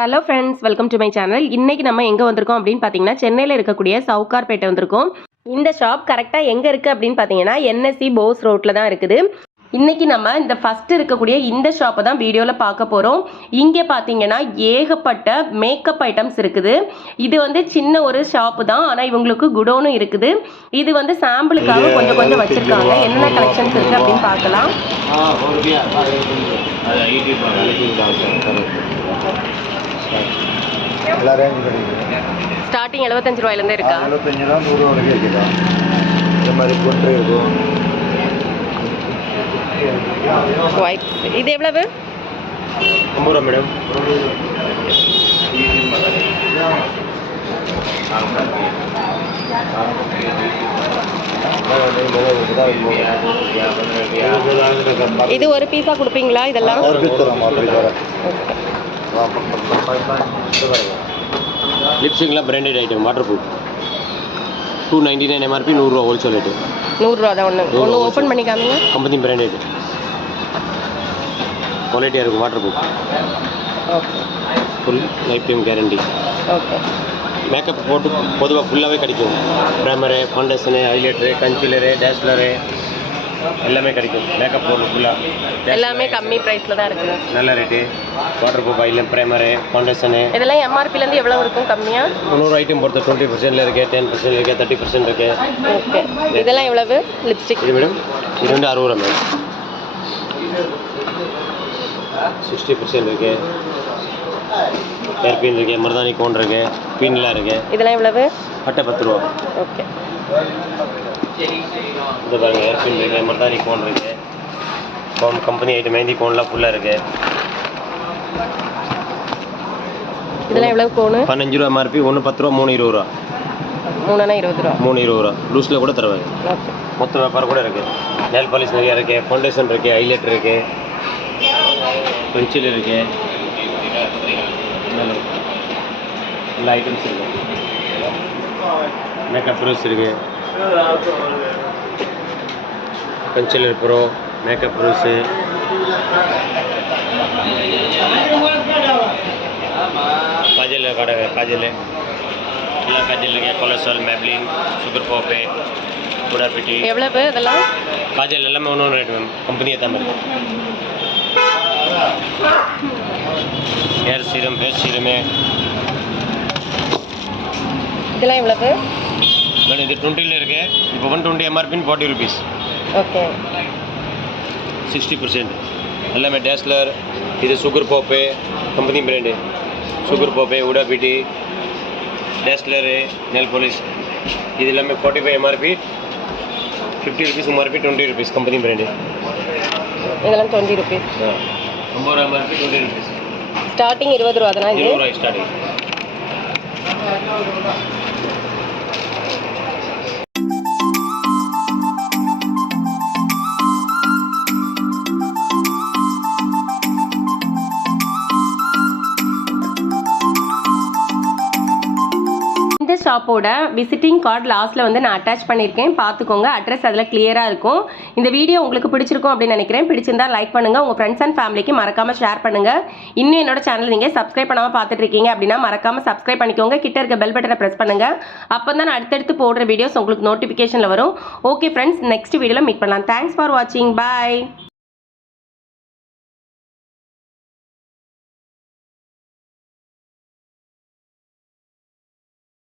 Hello friends welcome to my channel இன்னைக்கு நம்ம எங்கே வந்திருக்கோம் அப்படின்னு பார்த்தீங்கன்னா சென்னையில் இருக்கக்கூடிய சவுகார்பேட்டை வந்திருக்கோம். இந்த ஷாப் கரெக்டாக எங்கே இருக்குது அப்படின்னு பார்த்தீங்கன்னா என்எஸ்சி போஸ் ரோட்டில் தான் இருக்குது. இன்னைக்கு நம்ம இந்த ஃபர்ஸ்ட் இருக்கக்கூடிய இந்த ஷாப்பை தான் வீடியோவில் பார்க்க போகிறோம் இங்கே பார்த்தீங்கன்னா ஏகப்பட்ட மேக்கப் ஐட்டம்ஸ் இருக்குது. இது வந்து சின்ன ஒரு ஷாப்பு தான். ஆனால் இவங்களுக்கு குடோனும் இருக்குது. இது வந்து சாம்பிளுக்காக கொஞ்சம் கொஞ்சம் வச்சுருக்காங்க. என்னென்ன கலெக்ஷன்ஸ் இருக்குது அப்படின்னு பார்க்கலாம். எல்லா ரேஞ்ச் கிடைக்குது ஸ்டார்டிங் எழுபத்தஞ்சு ரூபாயிலேருந்து இருக்கா? எழுபத்தஞ்சு ரூபா நூறு ரூபா வரைக்கும் இருக்குதா இந்த மாதிரி கொண்டு இருக்கும். ஒயிட் இது எவ்வளவு? ஐம்பது ரூபா மேடம் இது ஒரு பீஸா கொடுப்பீங்களா இதெல்லாம்? ஒரு பீஸ் தரோம் அப்படி தரோம் லிப்ஸ்டிக்லாம் branded item waterproof two ninety nine MRP நூறுரூவா ஹோல்சேல் ரேட்டு நூறுரூவா தான் ஒன்று ஒன்று ஓப்பன் பண்ணி காமிங்க கம்பெனி பிராண்டட் குவாலிட்டியாக இருக்கும் water proof okay full life time guarantee okay makeup போட்டு பொதுவாக ஃபுல்லாகவே கிடைக்கும். Primer foundation highlighter concealer dazzler எல்லாமே கிடைக்கும். மேக்கப் பொருள் ஃபுல்லாக எல்லாமே கம்மி ப்ரைஸில் தான் இருக்குது நல்ல rate waterproof oil primer foundation இதெல்லாம் எம்ஆர்பிலேருந்து எவ்வளோ இருக்கும் கம்மியாக முந்நூறு ஐட்டம் பொறுத்த டுவெண்ட்டி பர்சன்ட்ல இருக்கு டென் பர்சன்ட் இருக்கு தேர்ட்டி பர்சன்ட் இருக்கு. ஓகே இதெல்லாம் எவ்வளவு? லிப்ஸ்டிக் இது மேடம் இது வந்து அறுபது ரூபா மேடம். சிக்ஸ்டி பர்சன்ட் இருக்கு. ஹேர் பின் இருக்கு மருதாணி கோன் இருக்கு பின்லாம் இருக்கு. இதெல்லாம் எவ்வளவு? அட்டை பத்து ரூபா. ஓகே இது பாருங்க ஹேர் பின் இருக்கு மருதாணி கோன் இருக்கு. கோன் கம்பெனி ஐட்டம் மெஹந்தி கோன்லாம் ஃபுல்லாக இருக்கு. இதெல்லாம் எவ்வளவு கோனு பதினஞ்சு ரூபா எம்ஆர்பி ஒன்று பத்து ரூபா மூணு இருபது ரூபா. மூணுனா இருபது ரூபா. மூணு இருபது ரூபா. லூஸில் கூட தருவாங்க. மொத்த வியாபாரம் கூட இருக்கு. நெல் பாலிஷ் நிறைய இருக்கு ஃபவுண்டேஷன் இருக்கு ஹைலைட்டர் இருக்கு பென்சில் இருக்கு. நல்ல எல்லா ஐட்டம்ஸ் இருக்கு. மேக்கப் ப்ரூஸ் இருக்கு. Concealer pro makeup brush kajal கடை காஜல் எல்லா காஜல் இருக்கு. கொலஸ்ட்ரால் மேப்ளின் சுகர் போப்பே குடாபிட்டி எவ்வளவு இதெல்லாம்? காஜல் எல்லாமே ஒன்று ஒன்று ரேட் மேம். கம்பெனியை தான் இருக்கு ஹேர் சீரம் ஃபேஸ் சீரமே இதெல்லாம் எவ்வளவு மேடம் இது டுவெண்ட்டியில் இருக்கு இப்போ one twenty எம்ஆர்பின் forty rupees okay sixty percent எல்லாமே டேஸ்லர் இது sugar pop company brand sugar pop உடாபிட்டி டேஸ்லரு nail polish இது எல்லாமே forty five MRP fifty rupees MRP twenty rupees company brand இதெல்லாம் டுவெண்ட்டி ருபீஸ் ஐம்பது ரூபா எம்ஆர்பி டுவெண்ட்டி ருபீஸ் ஸ்டார்டிங் இருபது ரூபா தானே இது? இருபது ரூபாய் ஸ்டார்டிங் ஷாப்போட விசிட்டிங் கார்டு லாஸ்ட்டில் வந்து நான் அட்டாச் பண்ணியிருக்கேன். பார்த்துக்கோங்க அட்ரஸ் அதில் கிளியராக இருக்கும். இந்த வீடியோ உங்களுக்கு பிடிச்சிருக்கும் அப்படின்னு நினைக்கிறேன். பிடிச்சிருந்தா லைக் பண்ணுங்கள் உங்கள் ஃப்ரெண்ட்ஸ் அண்ட் ஃபேமிலிக்கு மறக்காமல் ஷேர் பண்ணுங்கள் இன்னும் என்னோட சேனல் நீங்கள் சப்ஸ்கிரைப் பண்ணாமல் பார்த்துட்டு இருக்கீங்க அப்படின்னா மறக்காமல் சப்ஸ்கிரைப் பண்ணிக்கோங்க. கிட்ட இருக்க பெல் பட்டனை ப்ரெஸ் பண்ணுங்கள் அப்போ தான் நான் அடுத்தடுத்து போடுற வீடியோஸ் உங்களுக்கு நோட்டிஃபிகேஷனில் வரும். ஓகே ஃப்ரெண்ட்ஸ் நெக்ஸ்ட் வீடியோவில் மீட் பண்ணலாம். தேங்க்ஸ் ஃபார் வாட்சிங் பாய்